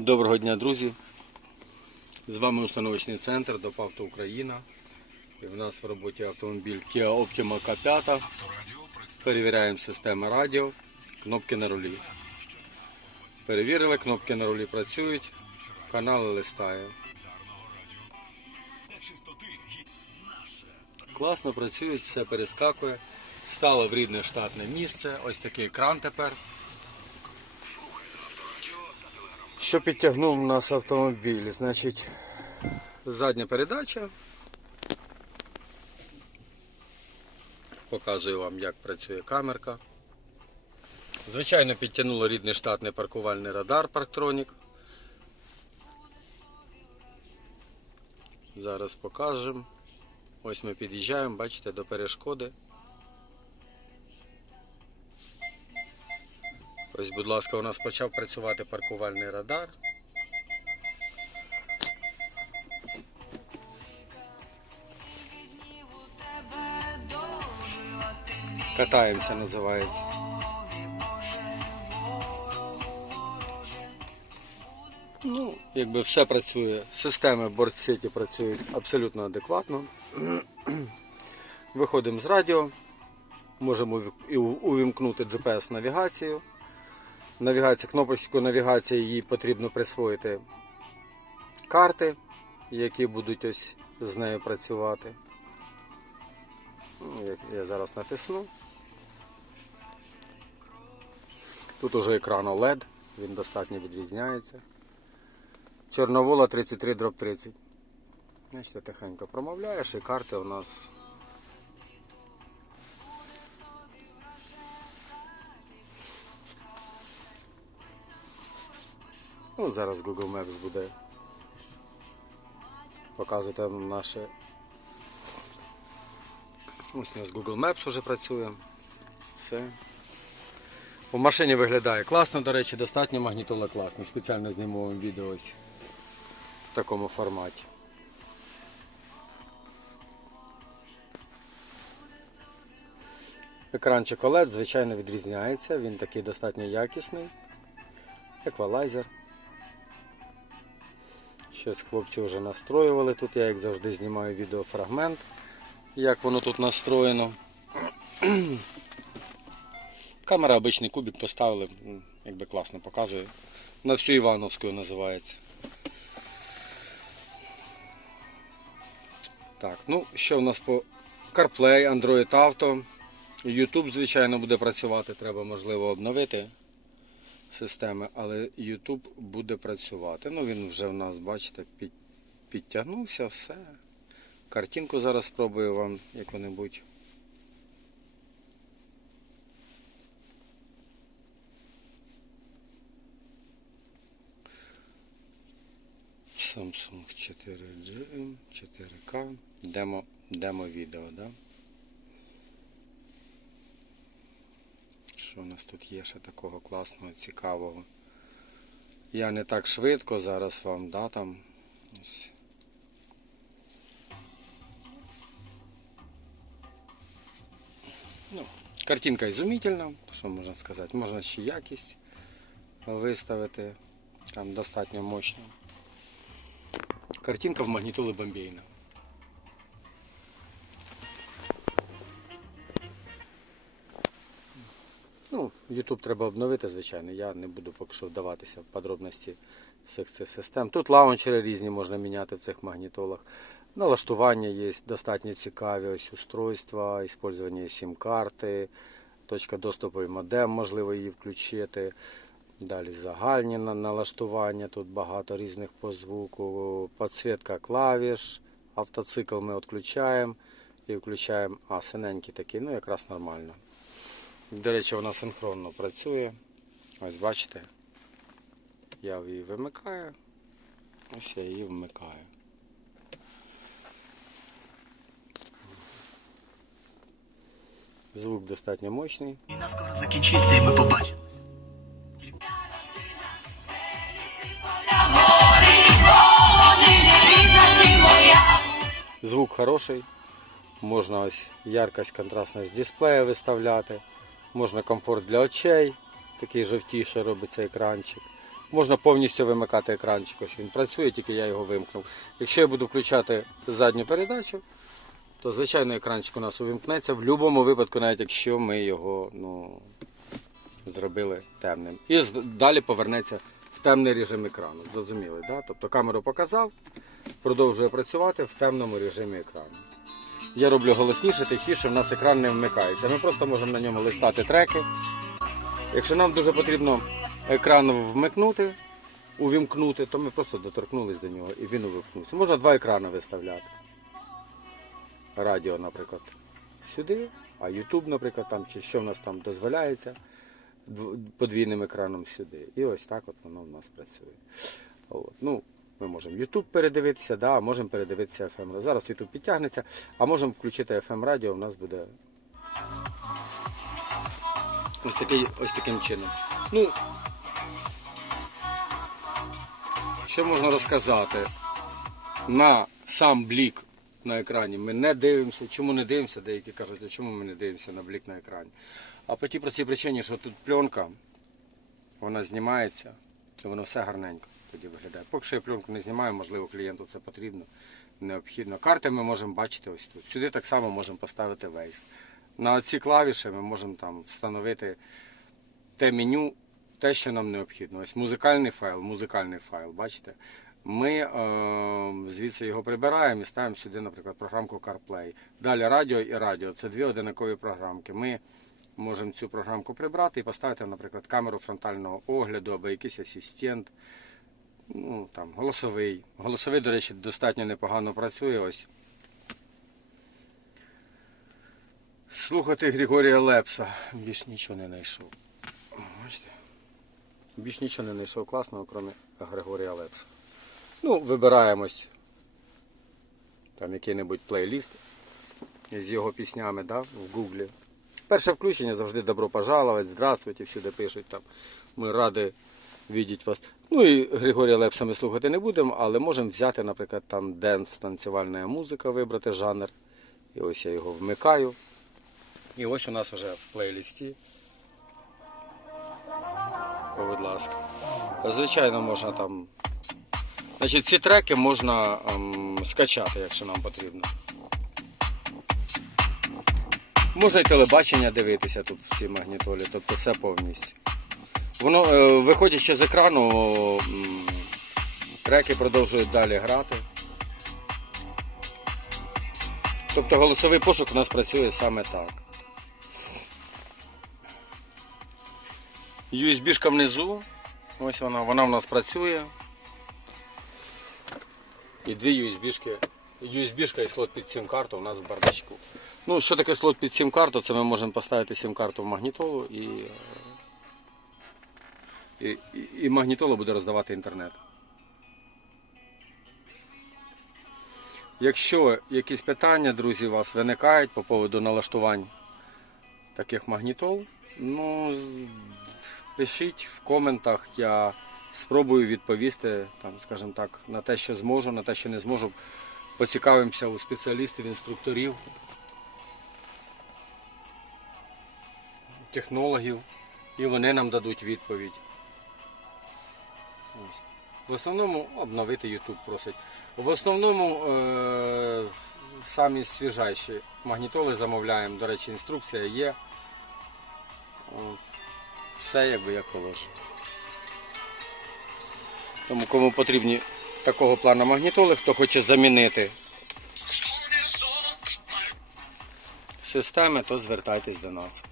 Доброго дня, друзі! З вами установочний центр ДОПАВТО Україна. І в нас в роботі автомобіль Kia Optima K5. Перевіряємо системи радіо, кнопки на рулі. Перевірили, кнопки на рулі працюють, канали листає. Класно працюють, все перескакує. Стало в рідне штатне місце. Ось такий екран тепер. Що підтягнув у нас автомобіль? Значить, задня передача. Показую вам, як працює камерка. Звичайно, підтягнуло рідний штатний паркувальний радар Parktronic. Зараз покажемо. Ось ми під'їжджаємо, бачите, до перешкоди. Ось, будь ласка, у нас почав працювати паркувальний радар. Катаємося називається. Ну, якби все працює. Системи бортсеті працюють абсолютно адекватно. Виходимо з радіо, можемо увімкнути GPS-навігацію. Навігація, кнопочку навігації їй потрібно присвоїти карти, які будуть ось з нею працювати. Ну, Я зараз натисну. Тут уже екран OLED, він достатньо відрізняється. Чорновола 33 дроб 30. Значить, тихенько промовляєш і карти у нас. Ну, зараз Google Maps буде показувати наше. Ось у нас Google Maps вже працює. Все. У машині виглядає класно, до речі, достатньо магнітола класний. Спеціально зніму вам відео ось в такому форматі. Екранчик OLED, звичайно, відрізняється, він такий достатньо якісний. Еквалайзер. Щось хлопці вже настроювали тут, я як завжди знімаю відеофрагмент, як воно тут настроєно. Камера обичний кубик поставили, якби класно показує. На всю Івановську називається. Так, ну що в нас по CarPlay, Android Auto. YouTube, звичайно, буде працювати, треба можливо обновити системи, але YouTube буде працювати. Ну він вже в нас, бачите, під, підтягнувся, все. Картинку зараз спробую вам яку-небудь. Samsung 4G, 4K, демо, демо відео, да? Що у нас тут є ще такого класного, цікавого? Я не так швидко зараз вам да, там. Ось. Ну, картинка ізумітельна, що можна сказати. Можна ще якість виставити. Там достатньо мощно. Картинка в магнітолі бомбейна. YouTube треба обновити, звичайно. Я не буду поки що вдаватися в подробності всіх цих систем. Тут лаунчери різні можна міняти в цих магнітолах. Налаштування є достатньо цікаві, ось устройства, використання сім-карти, точка доступу і модем, можливо її включити. Далі загальні налаштування, тут багато різних по звуку, підсвітка клавіш, автоцикл ми відключаємо і включаємо, а синенький такий, ну якраз нормально. До речі, вона синхронно працює. Ось бачите, я її вимикаю, ось я її вмикаю. Звук достатньо мощний. Війна скоро закінчиться, і ми побачимось. Звук хороший, можна ось яркость, контрастність дисплея виставляти, можна комфорт для очей, такий жовтіший робиться екранчик. Можна повністю вимикати екранчик, ось він працює, тільки я його вимкнув. Якщо я буду включати задню передачу, то звичайно екранчик у нас увімкнеться в будь-якому випадку, навіть якщо ми його ну, зробили темним. І далі повернеться в темний режим екрану. Зрозуміли, да? Тобто камеру показав, продовжує працювати в темному режимі екрану. Я роблю голосніше, тихіше, в нас екран не вмикається. Ми просто можемо на ньому листати треки. Якщо нам дуже потрібно екран вмикнути, увімкнути, то ми просто доторкнулись до нього і він увімкнувся. Можна два екрани виставляти. Радіо, наприклад, сюди, а YouTube, наприклад, там, чи що в нас там дозволяється подвійним екраном сюди. І ось так от воно в нас працює. От. Ну, ми можемо YouTube передивитися, да, можемо передивитися FM. Зараз YouTube підтягнеться, а можемо включити FM радіо, у нас буде ось, такий, ось таким чином. Ну, що можна розказати? На сам блік на екрані ми не дивимося. Чому не дивимося? Деякі кажуть, а чому ми не дивимося на блік на екрані? А по тій простій причині, що тут пленка, вона знімається, і воно все гарненько тоді виглядає. Поки що я пленку не знімаю, можливо, клієнту це потрібно, необхідно. Карти ми можемо бачити ось тут. Сюди так само можемо поставити вейс. На ці клавіші ми можемо там встановити те меню, те, що нам необхідно. Ось музикальний файл, музикальний файл, бачите? Ми е, звідси його прибираємо і ставимо сюди, наприклад, програмку CarPlay. Далі радіо і радіо це дві одинакові програмки. Ми можемо цю програмку прибрати і поставити, наприклад, камеру фронтального огляду або якийсь асистент. Ну, там, голосовий. Голосовий, до речі, достатньо непогано працює. Ось. Слухати Григорія Лепса. Більш нічого не знайшов. Бачите? Більш нічого не знайшов класного, крім Григорія Лепса. Ну, вибираємось там який-небудь плейліст з його піснями да, в Гуглі. Перше включення завжди добро пожаловать, здравствуйте, всюди пишуть там. Ми раді бачити вас. Ну і Григорія Лепса ми слухати не будемо, але можемо взяти, наприклад, там денс, танцювальна музика, вибрати жанр. І ось я його вмикаю. І ось у нас вже в плейлісті. О, Будь ласка. Звичайно, можна там. Значить, ці треки можна ем, скачати, якщо нам потрібно. Можна і телебачення дивитися тут в цій магнітолі, тобто все повністю. Воно, е, виходячи з екрану, треки продовжують далі грати. Тобто голосовий пошук у нас працює саме так. USB-шка внизу. Ось вона, вона в нас працює. І дві USB-шки. USB-шка і слот під сім-карту у нас в бардачку. Ну, що таке слот під сім-карту? Це ми можемо поставити сім-карту в магнітолу і, і, і, магнітола буде роздавати інтернет. Якщо якісь питання, друзі, у вас виникають по поводу налаштувань таких магнітол, ну, пишіть в коментах, я спробую відповісти, там, скажімо так, на те, що зможу, на те, що не зможу. Поцікавимося у спеціалістів, інструкторів, технологів, і вони нам дадуть відповідь. В основному обновити YouTube просить. В основному е- самі свіжайші магнітоли замовляємо. До речі, інструкція є. От. Все якби як положено. Тому кому потрібні такого плану магнітоли, хто хоче замінити системи, то звертайтесь до нас.